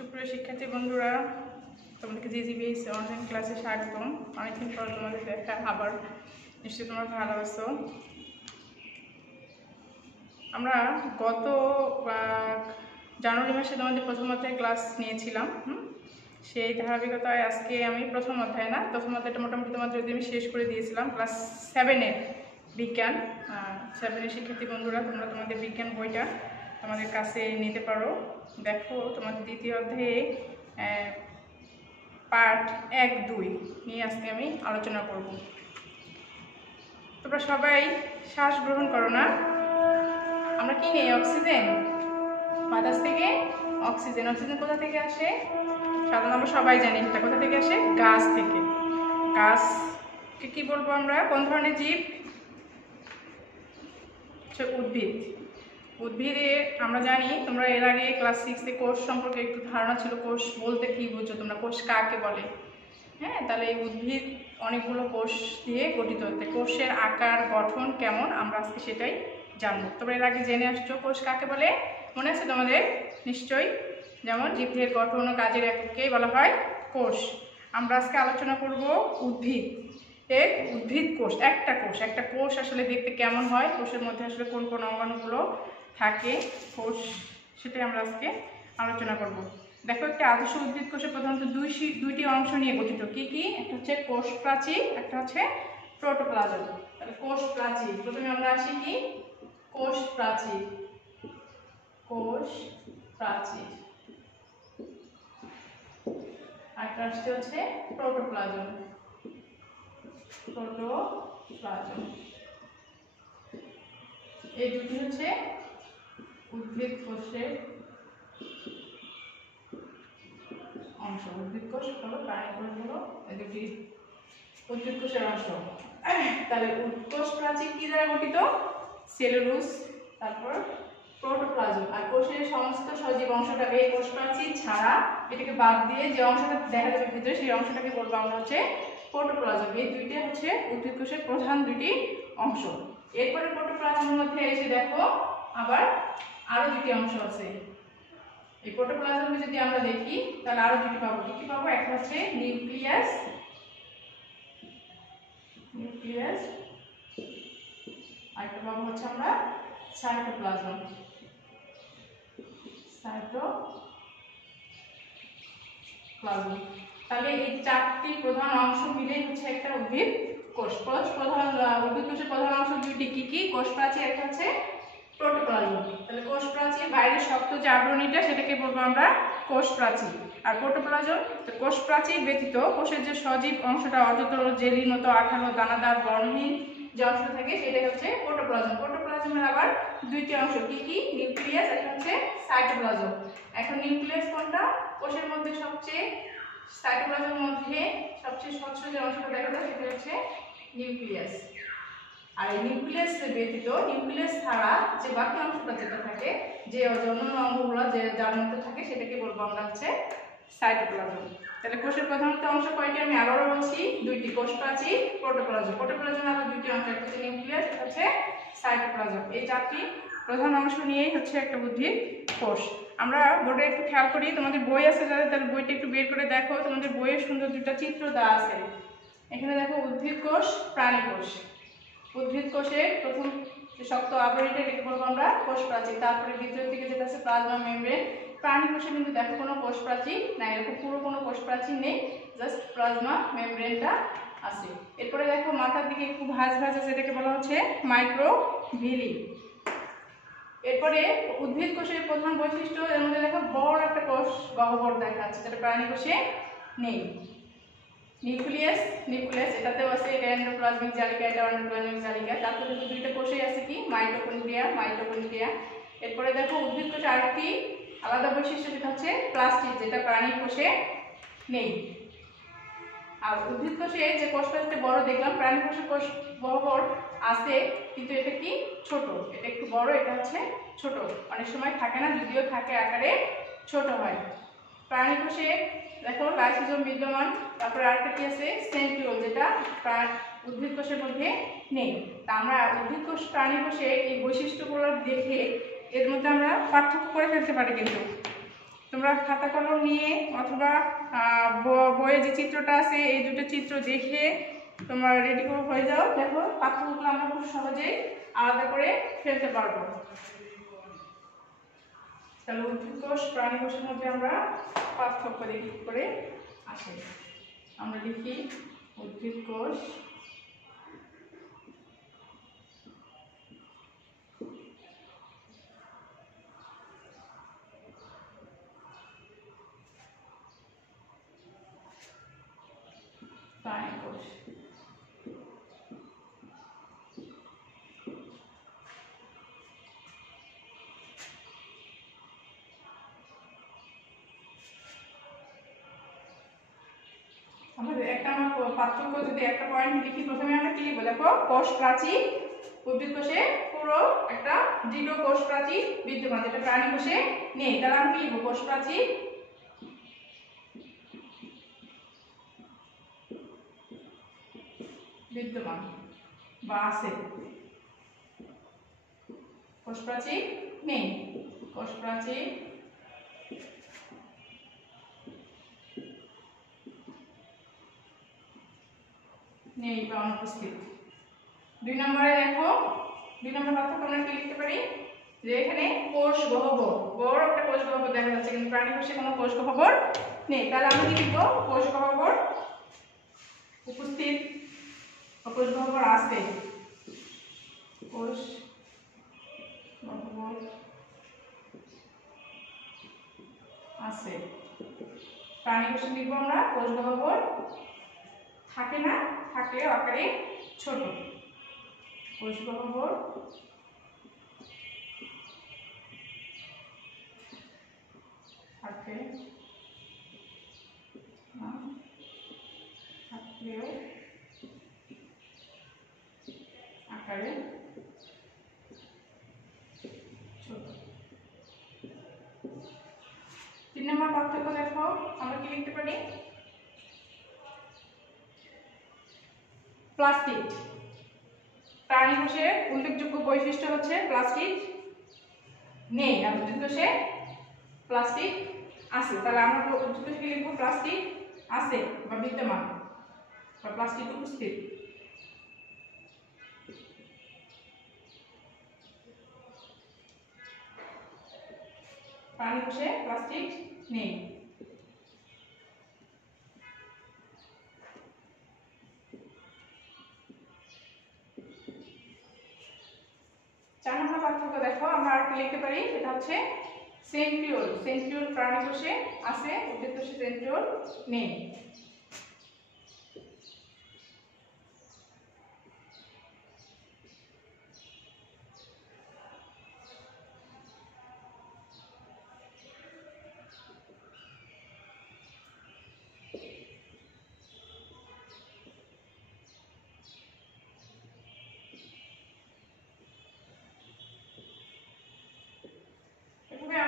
সুপ্রিয় শিক্ষার্থী বন্ধুরা, তোমাদেরকে জিজিবিএস অনলাইন ক্লাসে স্বাগতম। অনেকদিন পর তোমাদের দেখা, আবার নিশ্চয়ই তোমরা ভালো আছো। আমরা গত জানুয়ারি মাসে তোমাদের প্রথম অধ্যায়ে ক্লাস নিয়েছিলাম। সেই ধারাবাহিকতায় আজকে আমি প্রথম অধ্যায় না, প্রথম অধ্যায়টা মোটামুটি তোমাদের যদি আমি শেষ করে দিয়েছিলাম। ক্লাস 7-এর বিজ্ঞান, 7-এর শিক্ষার্থী বন্ধুরা, তোমরা তোমাদের বিজ্ঞান বইটা তোমাদের কাছে নিতে পারো। দেখো, তোমাদের দ্বিতীয় অধ্যায়ে পার্ট 1-2 নিয়ে আজকে আমি আলোচনা করব। তোমরা সবাই শ্বাস গ্রহণ করো না? আমরা কি নেই? অক্সিজেন। বাতাস থেকে অক্সিজেন। অক্সিজেন কোথা থেকে আসে? সাধারণত আমরা সবাই জানি এটা কোথা থেকে আসে, গাছ থেকে। গাছকে কি বলবো আমরা? কোন ধরনের জীব? উদ্ভিদ। উদ্ভিদে আমরা জানি, তোমরা এর আগে ক্লাস 6-এ কোষ সম্পর্কে একটু ধারণা ছিল। কোষ বলতে কি বুঝছো তোমরা? কোষ কাকে বলে? হ্যাঁ, তাহলে এই উদ্ভিদ অনেকগুলো কোষ দিয়ে গঠিত হতে। কোষের আকার গঠন কেমন আমরা আজকে সেটাই জানবো। তোমরা এর আগে জেনে আসছো কোষ কাকে বলে, মনে আছে তোমাদের নিশ্চয়ই? যেমন জীবদেহের গঠন ও কাজের এককে বলা হয় কোষ। আমরা আজকে আলোচনা করব উদ্ভিদ। উদ্ভিদ কোষ, একটা কোষ আসলে দেখতে কেমন হয়, কোষের মধ্যে আসলে কোন কোন অঙ্গাণুগুলো থাকে কোষ, সেটাই আমরা আজকে আলোচনা করব। দেখো, একটা আদর্শ উদ্ভিদ কোষে প্রধানত দুইটি অংশ নিয়ে গঠিত। কি কি? একটা হচ্ছে কোষ প্রাচীর, একটা হচ্ছে প্রোটোপ্লাজম। তাহলে কোষ প্রাচীর, প্রথমে আমরা আসি কি? কোষ প্রাচীর। কোষ প্রাচীর। আরেকটা আসছে হচ্ছে প্রোটোপ্লাজম। প্রোটোপ্লাজম। এই দুটি হচ্ছে উদ্ভিদ কোষের অংশ। উদ্ভিদ কোষ হলো, প্রাণী কোষ হলো, এই দুটি উদ্ভিদ কোষের অংশ। তাহলে কোষ প্রাচীর কি দ্বারা গঠিত? সেলুলোজ, তারপর প্রোটোপ্লাজম। আর কোষের সমস্ত সজীব অংশটাকে, এই কোষ প্রাচীর ছাড়া এটাকে বাদ দিয়ে যে অংশটা দেখা যাবে ভিতরে, সেই অংশটাকে বলবো আমরা হচ্ছে প্রোটোপ্লাজম। এই দুইটা হচ্ছে উদ্ভিদ কোষের প্রধান দুটি অংশ। এরপরে প্রোটোপ্লাজমের মধ্যে এসে দেখো আবার আরো দুটি অংশ আছে। এই প্রোটোপ্লাজমে যদি আমরা দেখি তাহলে আরো দুটি পাবো। কি কি পাবো? একটা হচ্ছে নিউক্লিয়াস, আরেকটা পাবো হচ্ছে আমরা সাইটোপ্লাজম। তাহলে এই চারটি প্রধান অংশ মিলে হচ্ছে একটা উদ্ভিদ কোষ। উদ্ভিদ কোষের প্রধান অংশ দুইটি। কি কি? কোষ প্রাচীর, একটা হচ্ছে প্রোটোপ্লাজম। তাহলে কোষ প্রাচীর বাইরের শক্ত যে আবরণীটা, সেটাকে বলবো আমরা কোষ প্রাচীর। আর প্রোটোপ্লাজম, তো কোষ প্রাচীর ব্যতীত কোষের যে সজীব অংশটা, অজতর জেলির মতো আঠালো দানাদার বর্ণহীন যে অংশটা থাকে, সেটাই হচ্ছে প্রোটোপ্লাজম। প্রোটোপ্লাজমের আবার দুইটি অংশ। কি কি? নিউক্লিয়াস, একটা হচ্ছে সাইটোপ্লাজম। এখন নিউক্লিয়াস কোনটা? কোষের মধ্যে সবচেয়ে, সাইটোপ্লাজমের মধ্যে সবচেয়ে স্বচ্ছ যে অংশটা দেখা যায় সেটা হচ্ছে নিউক্লিয়াস। আর এই নিউক্লিয়াস ব্যতীত, নিউক্লিয়াস ছাড়া যে বাকি অংশটা যেটা থাকে, যে অন্যান্য অঙ্গগুলো যে যার মধ্যে থাকে, সেটাকে বলবো আমরা হচ্ছে সাইটোপ্লাজম। তাহলে কোষের প্রধানত অংশ কয়টি? আমি আবারও বলছি, দুইটি। কোষ প্রাচীর, প্রোটোপ্লাজম। প্রোটোপ্লাজমের আবার দুইটি অংশ, একটা হচ্ছে নিউক্লিয়াস, একটা হচ্ছে সাইটোপ্লাজম। এই চারটি প্রধান অংশ নিয়েই হচ্ছে একটা উদ্ভিদ কোষ। আমরা বোর্ডে একটু খেয়াল করি, তোমাদের বই আছে যাদের, তাহলে বইটা একটু বের করে দেখো। তোমাদের বইয়ে সুন্দর দুটো চিত্র দেওয়া আছে। এখানে দেখো উদ্ভিদ কোষ, প্রাণী কোষ। উদ্ভিদ কোষের প্রথম যে শক্ত আবরণীটা, এটাকে বলবো আমরা কোষ প্রাচীর। তারপরে ভিতরের দিকে যেটা আছে প্লাজমা মেমব্রেন। প্রাণী কোষে কিন্তু দেখো কোনো কোষ প্রাচীর নাই, এরকম পুরো কোনো কোষ প্রাচীর নেই, জাস্ট প্লাজমা মেমব্রেনটা আছে। এরপরে দেখো মাথার দিকে একটু ভাঁজ আছে, যেটাকে বলা হচ্ছে মাইক্রোভিলি। এরপরে উদ্ভিদ কোষের প্রধান বৈশিষ্ট্য, এর মধ্যে দেখো বড় একটা কোষ গহ্বর দেখা যাচ্ছে, যেটা প্রাণী কোষে নেই। নিউক্লিয়াস, এটাতেও আছে এন্ডোপ্লাজমিক জালিকা, এটা এন্ডোপ্লাজমিক জালিকা। তারপরে কিন্তু দুইটা কোষেই আছে কি? মাইটোকন্ড্রিয়া। এরপরে দেখো উদ্ভিদ কোষে আরেকটি আলাদা বৈশিষ্ট্য, যেটা হচ্ছে প্লাস্টিড, যেটা প্রাণী কোষে নেই। আর উদ্ভিদ কোষে যে কোষটা বড় দেখলাম, প্রাণী কোষে কোষ গহ্বর আছে, কিন্তু এটা কি? ছোট। এটা একটু বড়, এটা হচ্ছে ছোট। অনেক সময় থাকে না, যদিও থাকে আকারে ছোট হয়। প্রাণী কোষে দেখো লাইসোজোম বিদ্যমান। তারপরে আরেকটা কি আছে? সেন্ট্রিওল, যেটা উদ্ভিদ কোষের মধ্যে নেই। তা আমরা উদ্ভিদ কোষ, প্রাণী কোষে এই বৈশিষ্ট্যগুলো দেখে এর মধ্যে আমরা পার্থক্য করে ফেলতে পারি। কিন্তু তোমরা খাতা কলম নিয়ে অথবা বইয়ে যে চিত্রটা আছে এই দুটো চিত্র দেখে তোমরা রেডি হয়ে যাও। দেখো পার্থক্যগুলো আমরা খুব সহজেই আলাদা করে ফেলতে পারবো। তাহলে উদ্ভিদ কোষ প্রাণী কোষের মধ্যে আমরা পার্থক্য দেখি করে আসে। আমরা লিখি উদ্ভিদ কোষ, প্রাণী কোষ। আমাদের একটা পার্থক্য যদি একটা পয়েন্ট লিখি, প্রথমে আমরা কি লিখবো? দেখো কোষ প্রাচীর উদ্ভিদ কোষে পুরো একটা দৃঢ় কোষ প্রাচীর বিদ্যমান, যেটা প্রাণী কোষে নেই। তাহলে আমরা কি লিখবো? কোষ প্রাচীর বিদ্যমান বা আছে, কোষ প্রাচীর নেই। কোষ প্রাচীর নেই বা অনুপস্থিত। 2 নম্বরে দেখো, 2 নম্বর পার্থক্য আমরা কি লিখতে পারি? যে এখানে কোষ গহ্বর, বড় একটা কোষ গহ্বর দেখা যাচ্ছে, কিন্তু প্রাণী কোষে কোনো কোষ গহ্বর নেই। তাহলে আমরা কি লিখবো? কোষ গহ্বর উপস্থিত, কোষ গহ্বর আছে, কোষ গহ্বর আছে। প্রাণী কোষে লিখবো আমরা কোষ গহ্বর থাকে না, থাকলে আকারে ছোট। কোষ গহ্বর থাকে না, থাকলেও আকারে ছোট। 3 নম্বর পার্থক্য দেখো, আমরা কি লিখতে পারি? প্লাস্টিক। প্রাণী কোষে উল্লেখযোগ্য বৈশিষ্ট্য হচ্ছে প্লাস্টিক নেই, আর উদ্ভিদ কোষে প্লাস্টিক আছে। তাহলে আমরা উদ্ভিদ কোষে লিখবো প্লাস্টিক আছে বা বিদ্যমান বা প্লাস্টিক উপস্থিত। প্রাণী কোষে প্লাস্টিক নেই। পার্থক্য দেখো, আমরা আর কি লিখতে পারি? সেটা হচ্ছে সেন্ট্রিওল। সেন্ট্রিওল প্রাণী কোষে আছে, উদ্ভিদ কোষে সেন্ট্রিওল নেই।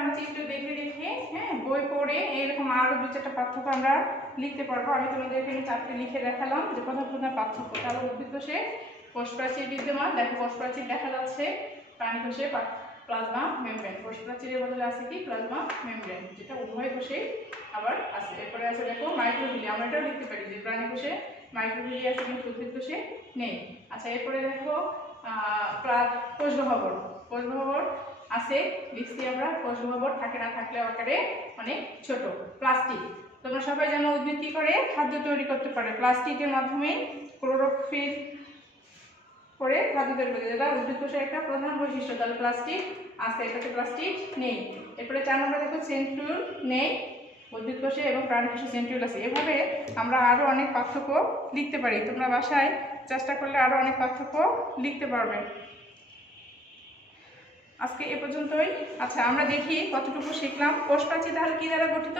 আমরা চিত্র দেখে দেখে বই পড়ে এরকম আরো 2-4টা পার্থক্য আমরা লিখতে পারবো। আমি তোমাদের এখানে 4টে লিখে দেখালাম যে প্রধান প্রধান পার্থক্য। তাহলে উদ্ভিদ কোষে কোষ প্রাচীর বিদ্যমান, দেখো কোষ প্রাচীর দেখা যাচ্ছে। প্রাণী কোষে প্লাজমা মেমব্রেন, কোষ প্রাচীরের বদলে আছে কি? প্লাজমা মেমব্রেন, যেটা উভয় কোষে আবার আছে। এরপরে আছে দেখো মাইক্রোভিলিয়া, আমরা এটাও লিখতে পারি যে প্রাণী কোষে মাইক্রোভিলিয়া আছে কিন্তু উদ্ভিদ কোষে নেই। আচ্ছা, এরপরে দেখো কোষ গহ্বর। কোষ গহ্বর আছে লিখছি আমরা, কোষ গহ্বর থাকে না, থাকলে আকারে অনেক ছোট। প্লাস্টিক, তোমরা সবাই জানো উদ্ভিদ কি করে? খাদ্য তৈরি করতে পারে প্লাস্টিকের মাধ্যমে, ক্লোরোফিল করে খাদ্য তৈরি করে, যেটা উদ্ভিদ কোষের একটা প্রধান বৈশিষ্ট্য। তাহলে প্লাস্টিক আছে, এটাতে প্লাস্টিক নেই। এরপরে 4 নম্বরে দেখো সেন্ট্রিওল নেই উদ্ভিদ কোষে এবং প্রাণী কোষে সেন্ট্রিওল আছে। এভাবে আমরা আরো অনেক পার্থক্য লিখতে পারি। তোমরা বাসায় চেষ্টা করলে আরো অনেক পার্থক্য লিখতে পারবে। আজকে এ পর্যন্তই। আচ্ছা, আমরা দেখি কতটুকু শিখলাম। কোষ প্রাচীর তাহলে কি দ্বারা গঠিত?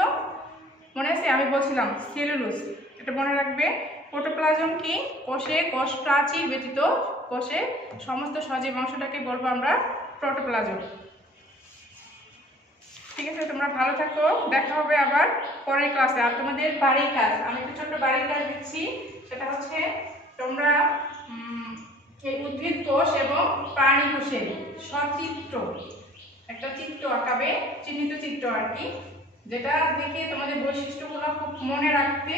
মনে আছে আমি বলছিলাম সেলুলোজ, এটা মনে রাখবে। প্রোটোপ্লাজম কি? কোষে কোষ প্রাচীর ব্যতীত কোষে সমস্ত সজীব অংশটাকে বলবো আমরা প্রোটোপ্লাজম। ঠিক আছে, তোমরা ভালো থাকো, দেখা হবে আবার পরের ক্লাসে। আর তোমাদের বাড়ির কাজ, আমি একটা ছোট্ট বাড়ির কাজ দিচ্ছি, সেটা হচ্ছে তোমরা এই উদ্ভিদ কোষ এবং প্রাণী কোষের সচিত্র একটা চিত্র আঁকাবে, চিহ্নিত চিত্র আর কি। যেটা দেখে তোমাদের বৈশিষ্ট্যগুলো খুব মনে রাখতে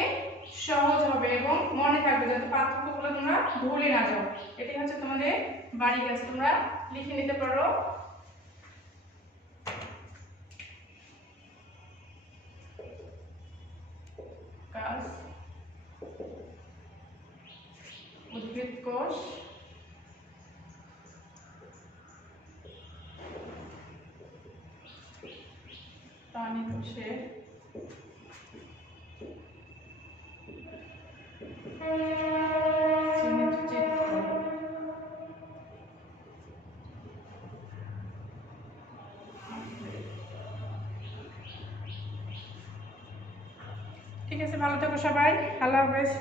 সহজ হবে এবং মনে থাকবে, যাতে পার্থক্যগুলো তোমরা ভুলে না যাও। এটাই হচ্ছে তোমাদের বাড়ি কাজ, তোমরা লিখে নিতে পারো। কাজ উদ্ভিদ কোষ, প্রাণী কোষের ঠিক আছে, ভালো থেকো সবাই, আল্লাহ হাফেজ।